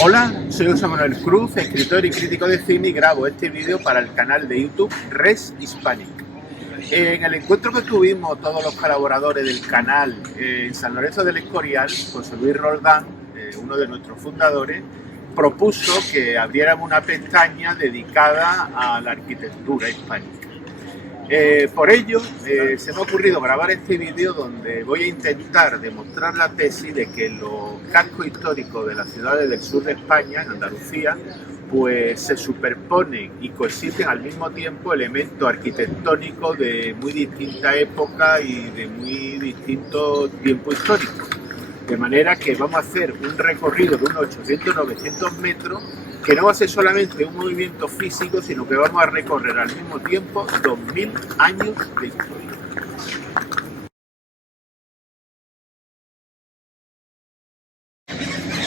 Hola, soy José Manuel Cruz, escritor y crítico de cine y grabo este vídeo para el canal de YouTube Res Hispanic. En el encuentro que tuvimos todos los colaboradores del canal en San Lorenzo del Escorial, José Luis Roldán, uno de nuestros fundadores, propuso que abriéramos una pestaña dedicada a la arquitectura hispánica. Por ello, se me ha ocurrido grabar este vídeo donde voy a intentar demostrar la tesis de que en los cascos históricos de las ciudades del sur de España, en Andalucía, pues se superponen y coexisten al mismo tiempo elementos arquitectónicos de muy distinta época y de muy distinto tiempo histórico. De manera que vamos a hacer un recorrido de unos 800-900 metros que no va a ser solamente un movimiento físico, sino que vamos a recorrer al mismo tiempo 2000 años de historia.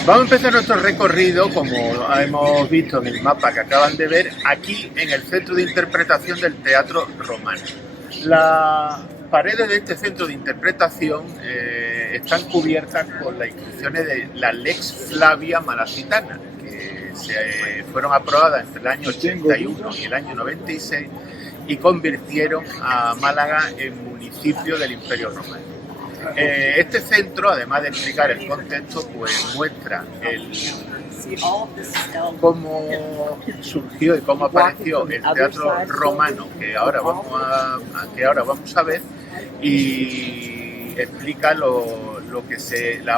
Vamos a empezar nuestro recorrido, como hemos visto en el mapa que acaban de ver, aquí en el centro de interpretación del Teatro Romano. Las paredes de este centro de interpretación están cubiertas con las inscripciones de la Lex Flavia Malacitana, que se fueron aprobadas entre el año 81 y el año 96 y convirtieron a Málaga en municipio del Imperio Romano. Este centro, además de explicar el contexto, pues muestra cómo surgió y cómo apareció el teatro romano que ahora vamos a ver, y explica las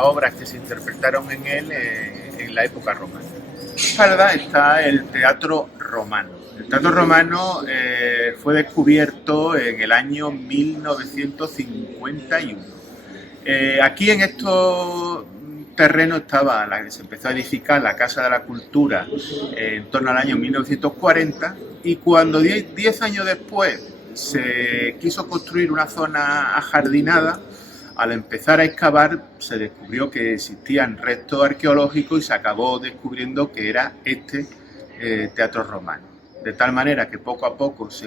obras que se interpretaron en él en la época romana. En espalda está el teatro romano. El teatro romano fue descubierto en el año 1951. Aquí en estos terrenos estaba se empezó a edificar la Casa de la Cultura en torno al año 1940, y cuando 10 años después se quiso construir una zona ajardinada, al empezar a excavar se descubrió que existían restos arqueológicos y se acabó descubriendo que era este teatro romano. De tal manera que poco a poco las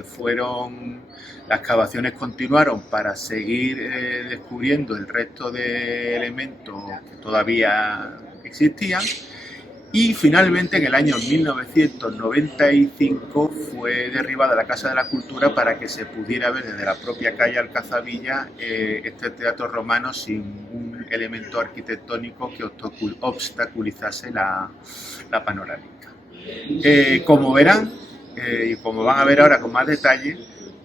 excavaciones continuaron para seguir descubriendo el resto de elementos que todavía existían, y finalmente en el año 1995 fue derribada la Casa de la Cultura para que se pudiera ver desde la propia calle Alcazabilla este teatro romano sin un elemento arquitectónico que obstaculizase la panorámica. Como verán, y como van a ver ahora con más detalle,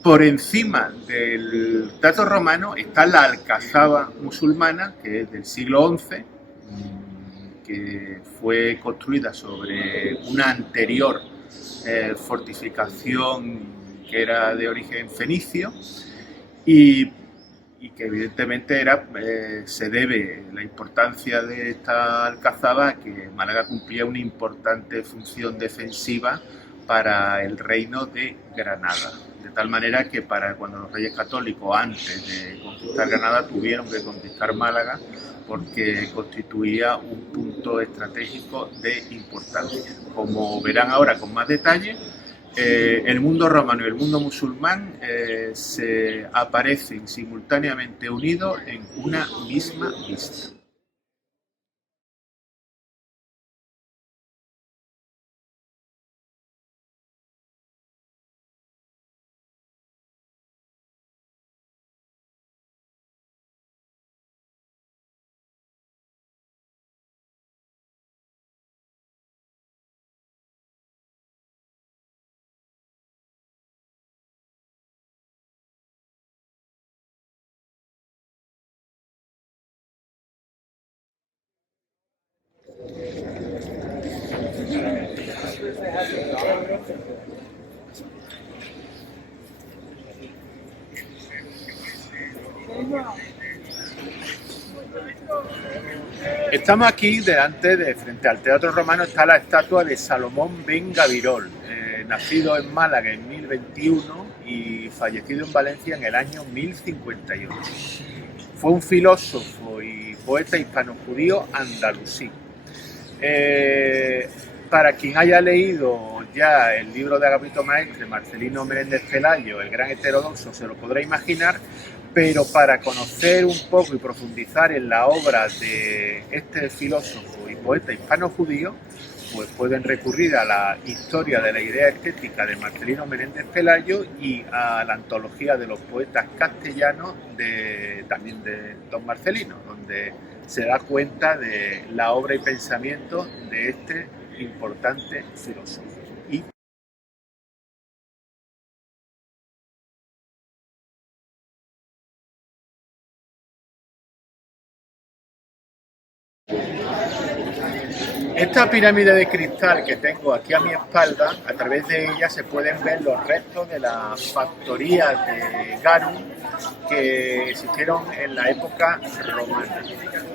por encima del teatro romano está la alcazaba musulmana, que es del siglo XI, que fue construida sobre una anterior fortificación que era de origen fenicio, y que evidentemente se debe la importancia de esta alcazaba a que Málaga cumplía una importante función defensiva para el reino de Granada, de tal manera que cuando los reyes católicos, antes de conquistar Granada, tuvieron que conquistar Málaga porque constituía un punto estratégico de importancia. Como verán ahora con más detalle, el mundo romano y el mundo musulmán se aparecen simultáneamente unidos en una misma vista. Estamos aquí frente al Teatro Romano, está la estatua de Salomón ben Gabirol, nacido en Málaga en 1021 y fallecido en Valencia en el año 1058. Fue un filósofo y poeta hispano-judío andalusí. Para quien haya leído ya el libro de Agapito Maestre, Marcelino Menéndez Pelayo, El gran heterodoxo, se lo podrá imaginar, pero para conocer un poco y profundizar en la obra de este filósofo y poeta hispano-judío, pues pueden recurrir a la historia de la idea estética de Marcelino Menéndez Pelayo y a la antología de los poetas castellanos también de don Marcelino, donde se da cuenta de la obra y pensamiento de este importante filósofo. Esta pirámide de cristal que tengo aquí a mi espalda, a través de ella se pueden ver los restos de las factorías de garum que existieron en la época romana.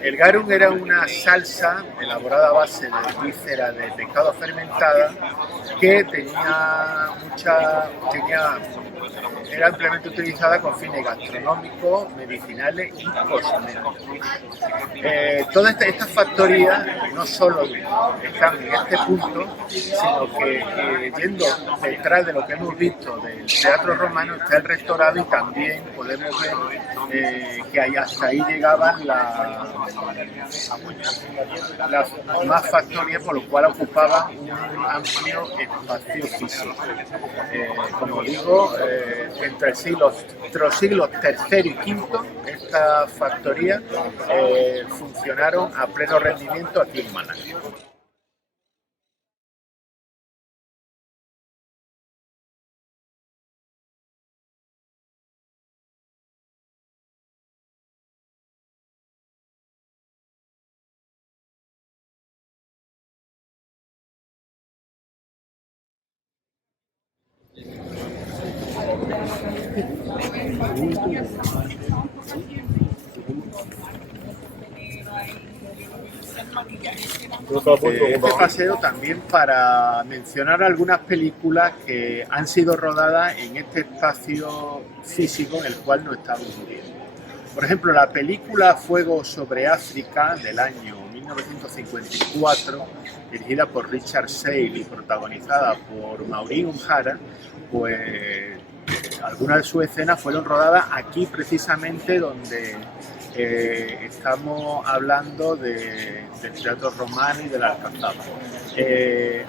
El garum era una salsa elaborada a base de víscera de pescado fermentada que era ampliamente utilizada con fines gastronómicos, medicinales y cosméticos. Todas estas factorías no solo están en este punto, sino que yendo detrás de lo que hemos visto del teatro romano está el rectorado y también podemos ver que hasta ahí llegaban las más factorías, por lo cual ocupaban un amplio espacio físico. Como digo, entre los siglos III y V estas factorías funcionaron a pleno rendimiento aquí en Málaga. Este paseo también para mencionar algunas películas que han sido rodadas en este espacio físico en el cual nos estamos viviendo. Por ejemplo, la película Fuego sobre África del año 1954, dirigida por Richard Sale y protagonizada por Maureen O'Hara, pues algunas de sus escenas fueron rodadas aquí precisamente donde estamos hablando del teatro romano y del Alcazaba.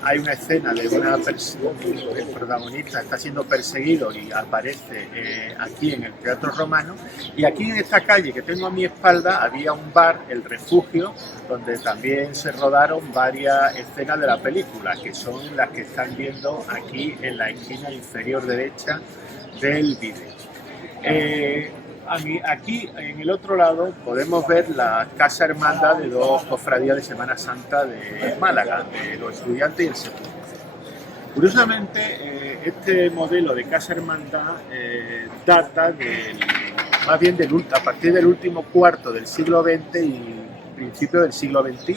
Hay una escena de el protagonista está siendo perseguido y aparece aquí en el teatro romano, y aquí en esta calle que tengo a mi espalda había un bar, El Refugio, donde también se rodaron varias escenas de la película, que son las que están viendo aquí en la esquina inferior derecha del vídeo. Aquí en el otro lado podemos ver la Casa Hermandad de dos cofradías de Semana Santa de Málaga, de los Estudiantes y el Sepulcro. Curiosamente, este modelo de Casa Hermandad data más bien a partir del último cuarto del siglo XX y principio del siglo XXI.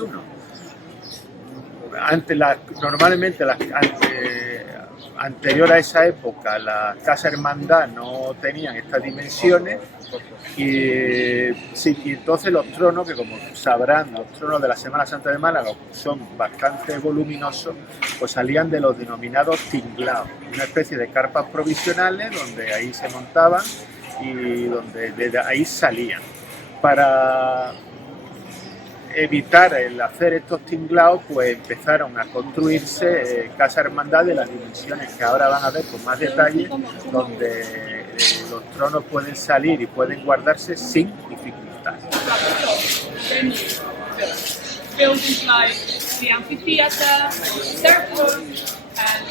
Anterior a esa época, las Casa Hermandad no tenían estas dimensiones y entonces los tronos, que como sabrán, los tronos de la Semana Santa de Málaga son bastante voluminosos, pues salían de los denominados tinglados, una especie de carpas provisionales donde ahí se montaban y donde desde ahí salían. Para evitar el hacer estos tinglados, pues empezaron a construirse Casa Hermandad de las dimensiones que ahora van a ver con más detalle, donde los tronos pueden salir y pueden guardarse sin dificultad. Buildings like the amphitheater, circle, and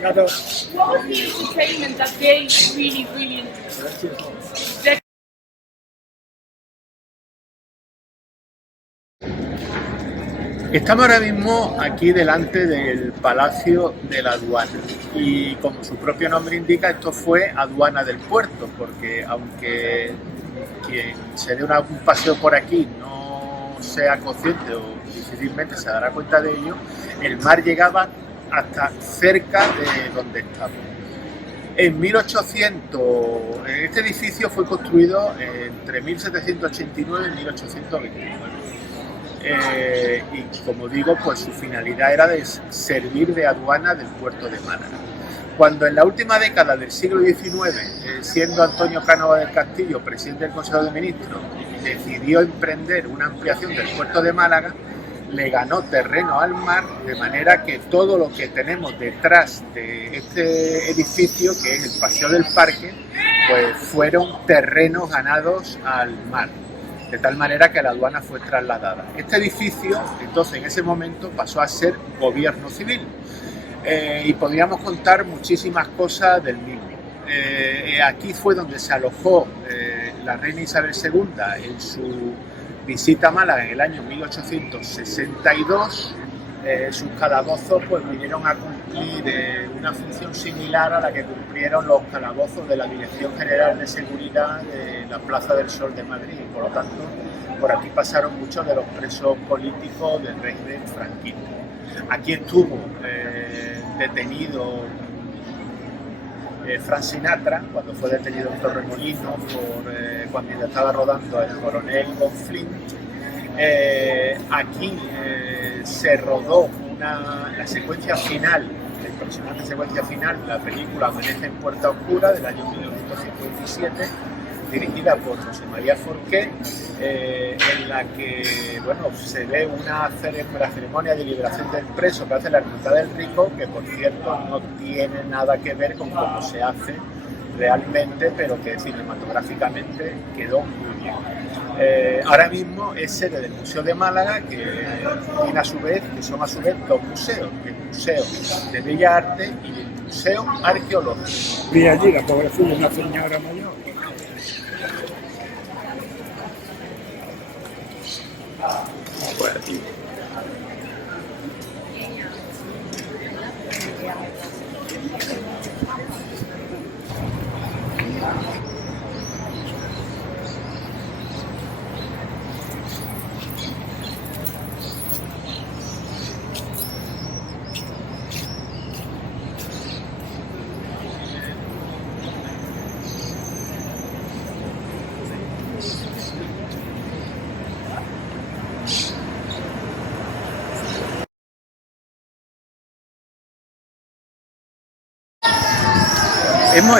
what was the entertainment that they really enjoyed? Estamos ahora mismo aquí delante del Palacio de la Aduana y, como su propio nombre indica, esto fue aduana del puerto, porque aunque quien se dé un paseo por aquí no sea consciente o difícilmente se dará cuenta de ello, el mar llegaba hasta cerca de donde estamos. En 1800, este edificio fue construido entre 1789 y 1829. Y como digo, pues su finalidad era de servir de aduana del puerto de Málaga. Cuando en la última década del siglo XIX, siendo Antonio Cánovas del Castillo presidente del Consejo de Ministros, decidió emprender una ampliación del puerto de Málaga, le ganó terreno al mar, de manera que todo lo que tenemos detrás de este edificio, que es el Paseo del Parque, pues fueron terrenos ganados al mar, de tal manera que la aduana fue trasladada. Este edificio, entonces, en ese momento pasó a ser gobierno civil, y podríamos contar muchísimas cosas del mismo. Aquí fue donde se alojó la reina Isabel II en su visita a Málaga en el año 1862. Sus calabozos pues vinieron a cumplir una función similar a la que cumplieron los calabozos de la Dirección General de Seguridad de la Plaza del Sol de Madrid. Por lo tanto, por aquí pasaron muchos de los presos políticos del régimen franquista. Aquí estuvo detenido Frank Sinatra, cuando fue detenido en Torremolinos cuando estaba rodando El Coronel con Flint. Aquí se rodó la secuencia final, la impresionante secuencia final de la película Amanece en Puerta Oscura del año 1957, dirigida por José María Forqué, en la que se ve la ceremonia de liberación del preso que hace la Hermandad del Rico, que por cierto no tiene nada que ver con cómo se hace realmente, pero que cinematográficamente quedó muy bien. Ahora mismo es sede del Museo de Málaga, que tiene que son a su vez dos museos, el Museo de Bellas Artes y el Museo Arqueológico. Vi allí la población de una señora mayor. Pues aquí.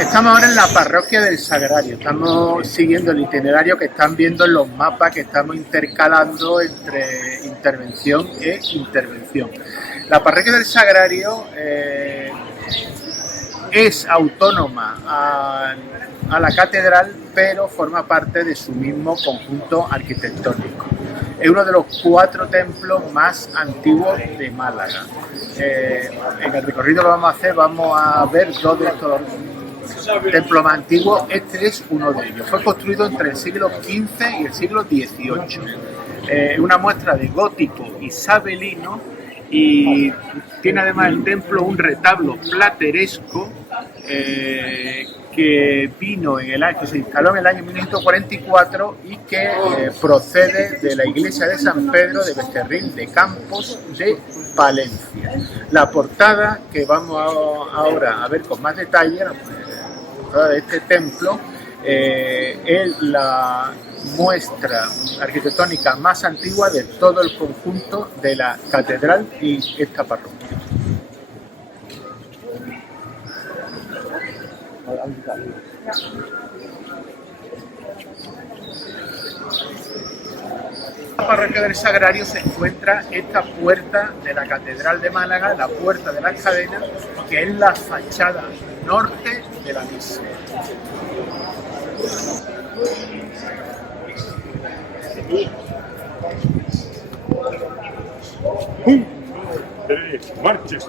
Estamos ahora en la parroquia del Sagrario, estamos siguiendo el itinerario que están viendo en los mapas que estamos intercalando entre intervención e intervención. La parroquia del Sagrario es autónoma a la catedral, pero forma parte de su mismo conjunto arquitectónico. Es uno de los 4 templos más antiguos de Málaga. En el recorrido que vamos a hacer vamos a ver 2 de estos templos más antiguos. Este es uno de ellos. Fue construido entre el siglo XV y el siglo XVIII. Una muestra de gótico isabelino, y tiene además el templo un retablo plateresco que se instaló en el año 1944 y que procede de la iglesia de San Pedro de Becerril de Campos de Palencia. La portada, que vamos ahora a ver con más detalle, la portada de este templo, es la muestra arquitectónica más antigua de todo el conjunto de la catedral y esta parroquia. En la parroquia del Sagrario se encuentra esta puerta de la Catedral de Málaga, la Puerta de las Cadenas, que es la fachada norte de la misma. Marches.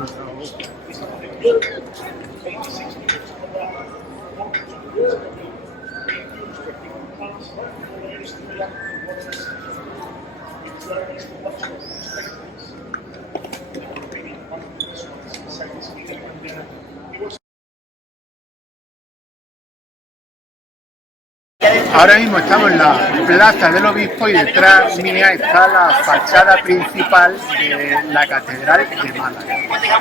Ahora mismo estamos en la Plaza del Obispo y detrás mía está la fachada principal de la Catedral de Málaga.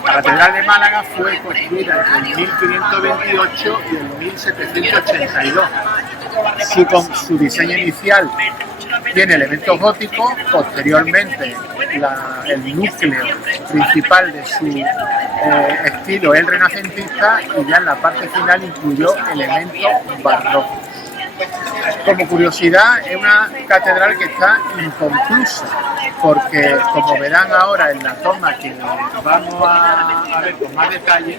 La Catedral de Málaga fue construida entre el 1528 y el 1782. Su diseño inicial tiene elementos góticos. Posteriormente el núcleo principal de su estilo es el renacentista, y ya en la parte final incluyó elementos barrocos. Como curiosidad, es una catedral que está inconclusa, porque como verán ahora en la toma que vamos a ver con más detalle,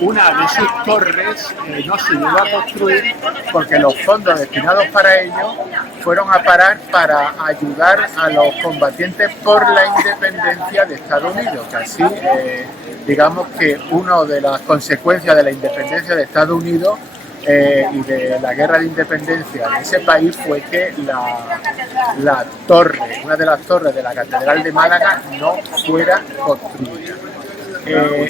una de sus torres no se llegó a construir porque los fondos destinados para ello fueron a parar para ayudar a los combatientes por la independencia de Estados Unidos, que así digamos que una de las consecuencias de la independencia de Estados Unidos y de la guerra de independencia de ese país fue que la torre, una de las torres de la Catedral de Málaga, no fuera construida.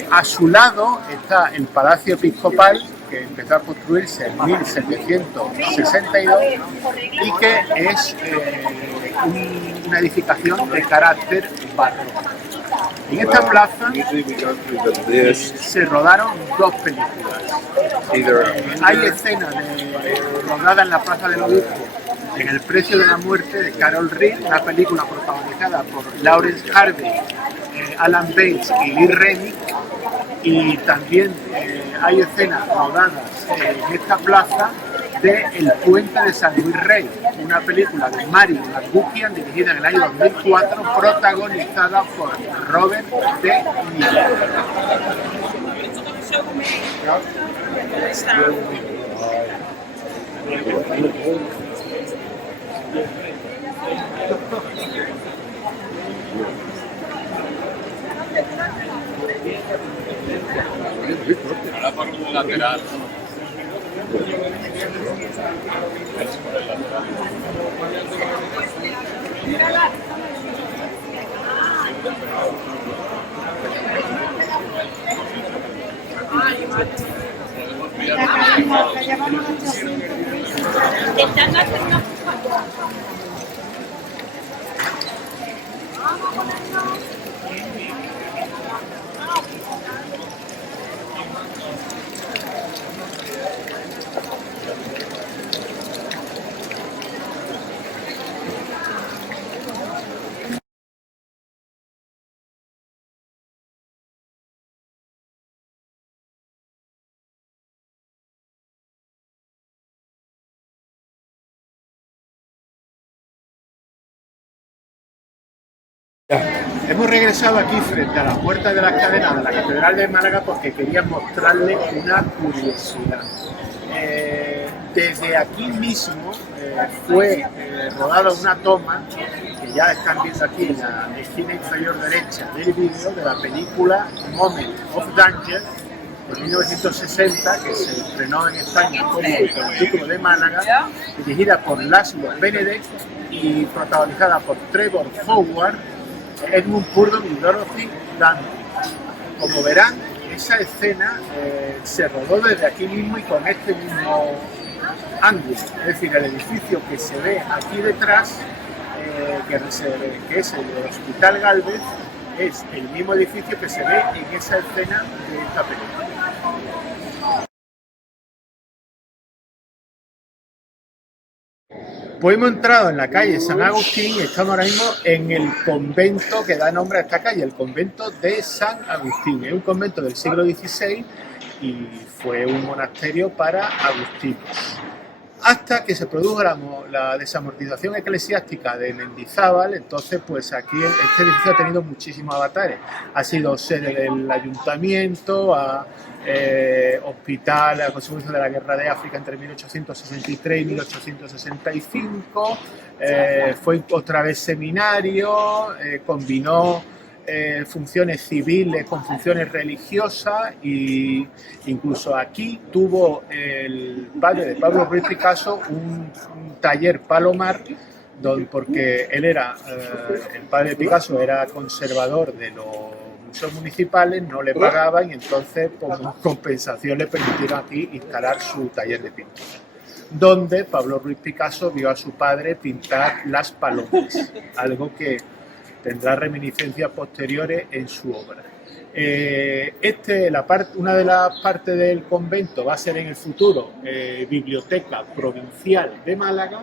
A su lado está el Palacio Episcopal, que empezó a construirse en 1762 y que es una edificación de carácter barroco. En esta plaza se rodaron dos películas. Hay escenas rodadas en la Plaza del Obispo, en El precio de la muerte, de Carol Reed, una película protagonizada por Lawrence Harvey, Alan Bates y Lee Remick, y también hay escenas rodadas en esta plaza de El puente de San Luis Rey, una película de Mario Mangukian dirigida en el año 2004, protagonizada por Robert De Niro. Ahora por un lateral. Hemos regresado aquí frente a la puerta de las cadenas de la Catedral de Málaga porque quería mostrarles una curiosidad. Desde aquí mismo fue rodada una toma que ya están viendo aquí en la esquina inferior derecha del vídeo, de la película Moment of Danger de 1960, que se estrenó en España como el título de Málaga, dirigida por Laszlo Benedek y protagonizada por Trevor Howard, Edmund Purdom y Dorothy Dandridge. Como verán, esa escena se rodó desde aquí mismo y con este mismo ángulo, es decir, el edificio que se ve aquí detrás, que es el Hospital Gálvez, es el mismo edificio que se ve en esa escena de esta película. Pues hemos entrado en la calle San Agustín y estamos ahora mismo en el convento que da nombre a esta calle, el convento de San Agustín. Es un convento del siglo XVI y fue un monasterio para agustinos. Hasta que se produjo la desamortización eclesiástica de Mendizábal, entonces pues aquí este edificio ha tenido muchísimos avatares. Ha sido sede del ayuntamiento, hospital a consecuencia de la guerra de África entre 1863 y 1865, fue otra vez seminario, combinó funciones civiles con funciones religiosas, y incluso aquí tuvo el padre de Pablo Ruiz Picasso un taller Palomar, porque él era, el padre de Picasso era conservador de los museos municipales, no le pagaban y entonces como compensación le permitieron aquí instalar su taller de pintura, donde Pablo Ruiz Picasso vio a su padre pintar las palomas, algo que tendrá reminiscencias posteriores en su obra. Una de las partes del convento va a ser en el futuro biblioteca provincial de Málaga,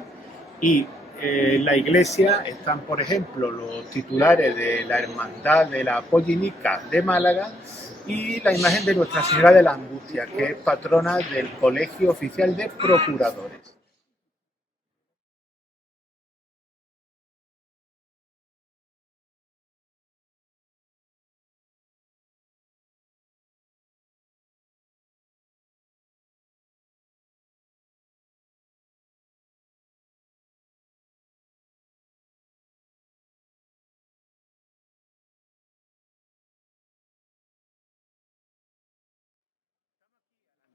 y En la iglesia están, por ejemplo, los titulares de la Hermandad de la Pollinica de Málaga y la imagen de Nuestra Señora de la Angustia, que es patrona del Colegio Oficial de Procuradores.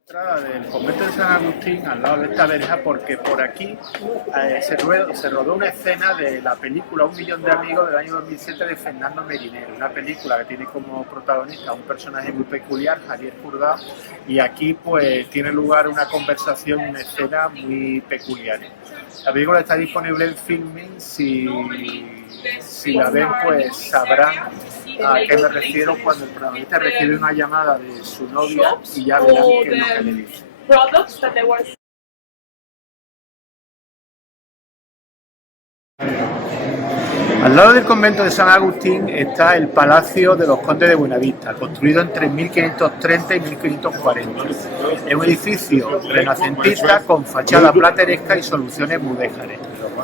Entrada del convento de San Agustín al lado de esta verja, porque por aquí se rodó una escena de la película Un millón de amigos del año 2007 de Fernando Merinero, una película que tiene como protagonista un personaje muy peculiar, Javier Jurdá, y aquí pues tiene lugar una conversación, una escena muy peculiar. La película está disponible en Filmin, si la ven pues sabrán a qué me refiero cuando el protagonista recibe una llamada de su novia y ya verán qué es lo que le dice. Al lado del convento de San Agustín está el Palacio de los Condes de Buenavista, construido entre 1530 y 1540. Es un edificio renacentista con fachada plateresca y soluciones mudéjares.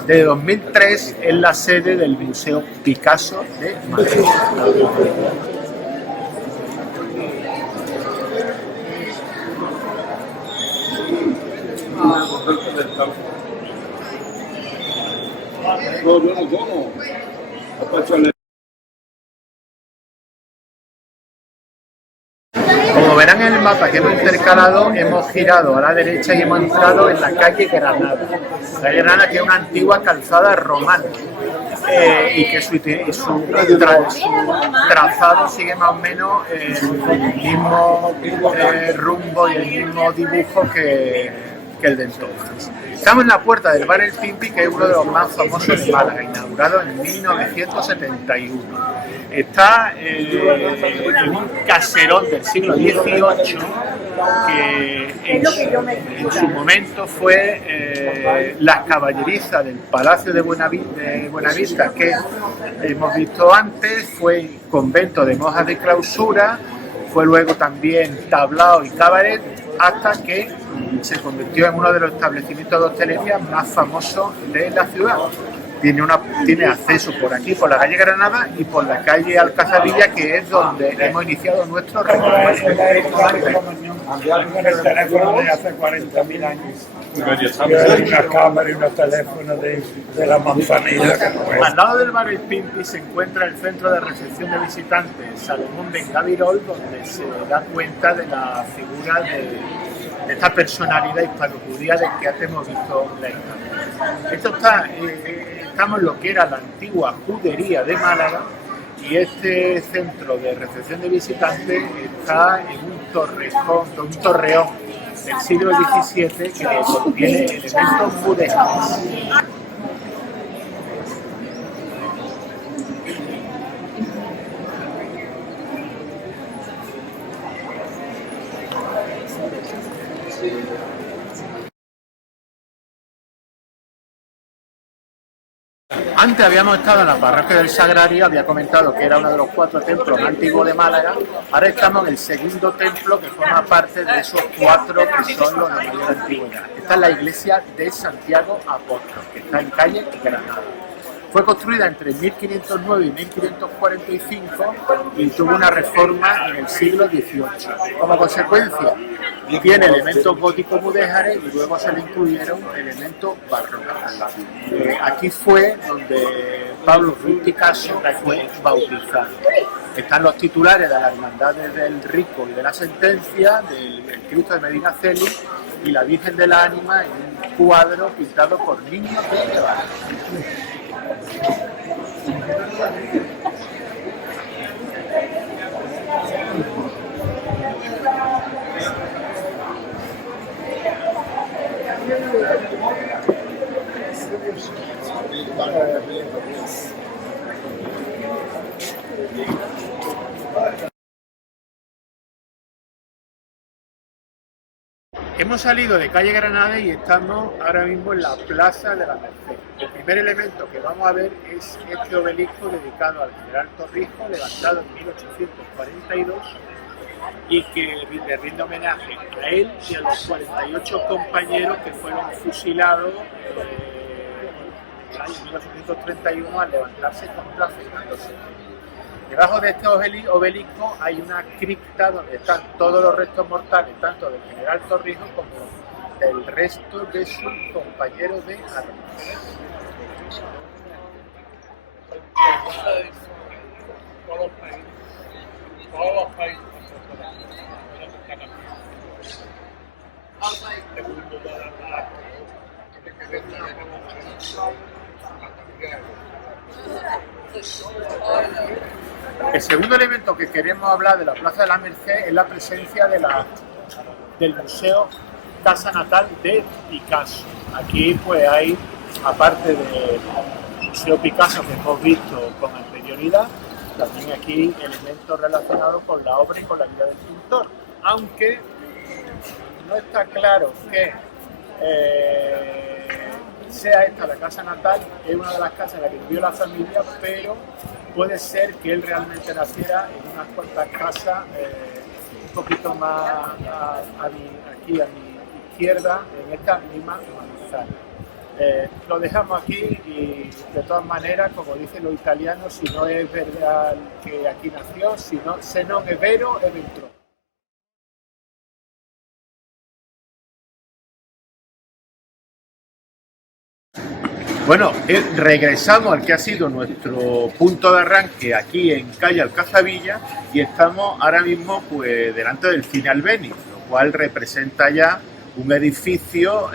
Desde 2003 es la sede del Museo Picasso de Madrid. No, yo no como. Como verán en el mapa que hemos intercalado, hemos girado a la derecha y hemos entrado en la calle Granada. La calle Granada, que es una antigua calzada romana y que su trazado sigue más o menos el mismo rumbo y el mismo dibujo que el de entonces. Estamos en la puerta del bar El Pimpi, que es uno de los más famosos de Málaga, inaugurado en 1971. Está en un caserón del siglo XVIII que en su momento fue las caballerizas del Palacio de Buenavista que hemos visto antes, fue convento de monjas de clausura, fue luego también tablao y cabaret, hasta que se convirtió en uno de los establecimientos de hostelería más famosos de la ciudad. Tiene acceso por aquí, por la calle Granada y por la calle Alcazabilla, que es donde hemos iniciado nuestro recorrido. El teléfono de hace 40.000 años. Hay una cámara y unos teléfonos de la manzanilla. Al lado del bar El Pimpi se encuentra el centro de recepción de visitantes Salomón de Gavirol, donde se da cuenta de la figura de esta personalidad hispano-judía del que antes hemos visto la imagen. Estamos en lo que era la antigua judería de Málaga, y este centro de recepción de visitantes está en un torreón del siglo XVII que contiene elementos mudéjares. Antes habíamos estado en la parroquia del Sagrario, había comentado que era uno de los 4 templos más antiguos de Málaga. Ahora estamos en el segundo templo, que forma parte de esos 4 que son los de mayor antigüedad. Esta es la iglesia de Santiago Apóstol, que está en calle Granada. Fue construida entre 1509 y 1545 y tuvo una reforma en el siglo XVIII. Como consecuencia, tiene elementos góticos mudéjares y luego se le incluyeron elementos barrocos. Aquí fue donde Pablo Ruiz Picasso fue bautizado. Están los titulares de las hermandades del Rico y de la Sentencia, del Cristo de Medina Celi y la Virgen de la Ánima en un cuadro pintado por niños de Guevara. Hemos salido de calle Granada y estamos ahora mismo en la Plaza de la Merced. El primer elemento que vamos a ver es este obelisco dedicado al general Torrijos, levantado en 1842 y que le rinde homenaje a él y a los 48 compañeros que fueron fusilados en el año 1831 al levantarse contra Fernando VII. Debajo de este obelisco hay una cripta donde están todos los restos mortales, tanto del general Torrijos como del resto de sus compañeros de armas. El segundo elemento que queremos hablar de la Plaza de la Merced es la presencia del Museo Casa Natal de Picasso. Aquí pues hay, aparte del Museo Picasso que hemos visto con anterioridad, también aquí elementos relacionados con la obra y con la vida del pintor, aunque no está claro que sea esta la casa natal. Es una de las casas en la que vivió la familia, pero puede ser que él realmente naciera en unas cuantas casas un poquito más aquí a mi izquierda, en esta misma manzana. Lo dejamos aquí y de todas maneras, como dicen los italianos, si no es verdad que aquí nació, si no, se non è vero, è ventro. Bueno, regresamos al que ha sido nuestro punto de arranque aquí en calle Alcazabilla y estamos ahora mismo pues delante del Cine Albéniz, lo cual representa ya un edificio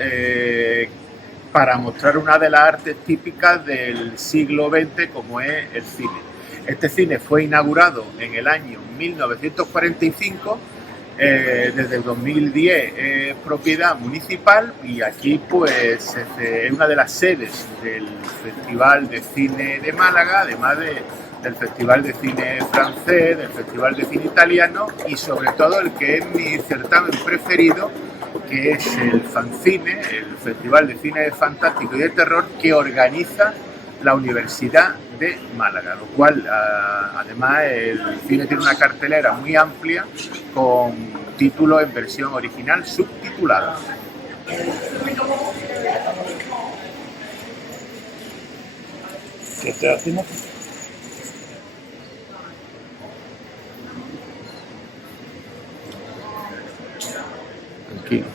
para mostrar una de las artes típicas del siglo XX como es el cine. Este cine fue inaugurado en el año 1945. Desde el 2010 es propiedad municipal y aquí pues es una de las sedes del Festival de Cine de Málaga, además del Festival de Cine francés, del Festival de Cine italiano y sobre todo el que es mi certamen preferido, que es el Fancine, el Festival de Cine Fantástico y de Terror que organiza la Universidad de Málaga, lo cual además el cine tiene una cartelera muy amplia con títulos en versión original subtitulada. ¿Qué te hacemos? Tranquilo.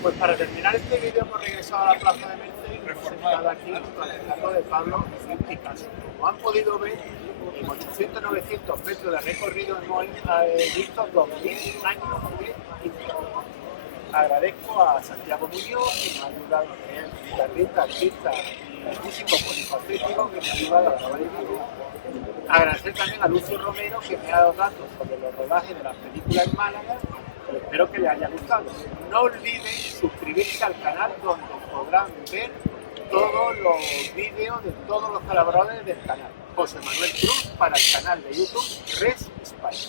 Pues para terminar este vídeo hemos regresado a la Plaza de Merced y hemos sentado aquí junto al retrato de Pablo Picasso. Como han podido ver, en 800-900 metros de recorrido hemos visto 2000 años de historia. Agradezco a Santiago Muñoz, que me ha ayudado, que es guitarrista, artista y músico polifacético, que me ha ayudado a grabar el vídeo. Agradecer también a Lucio Romero, que me ha dado datos sobre los rodajes de las películas en Málaga. Espero que les haya gustado. No olviden suscribirse al canal donde podrán ver todos los vídeos de todos los colaboradores del canal. José Manuel Cruz para el canal de YouTube Res España.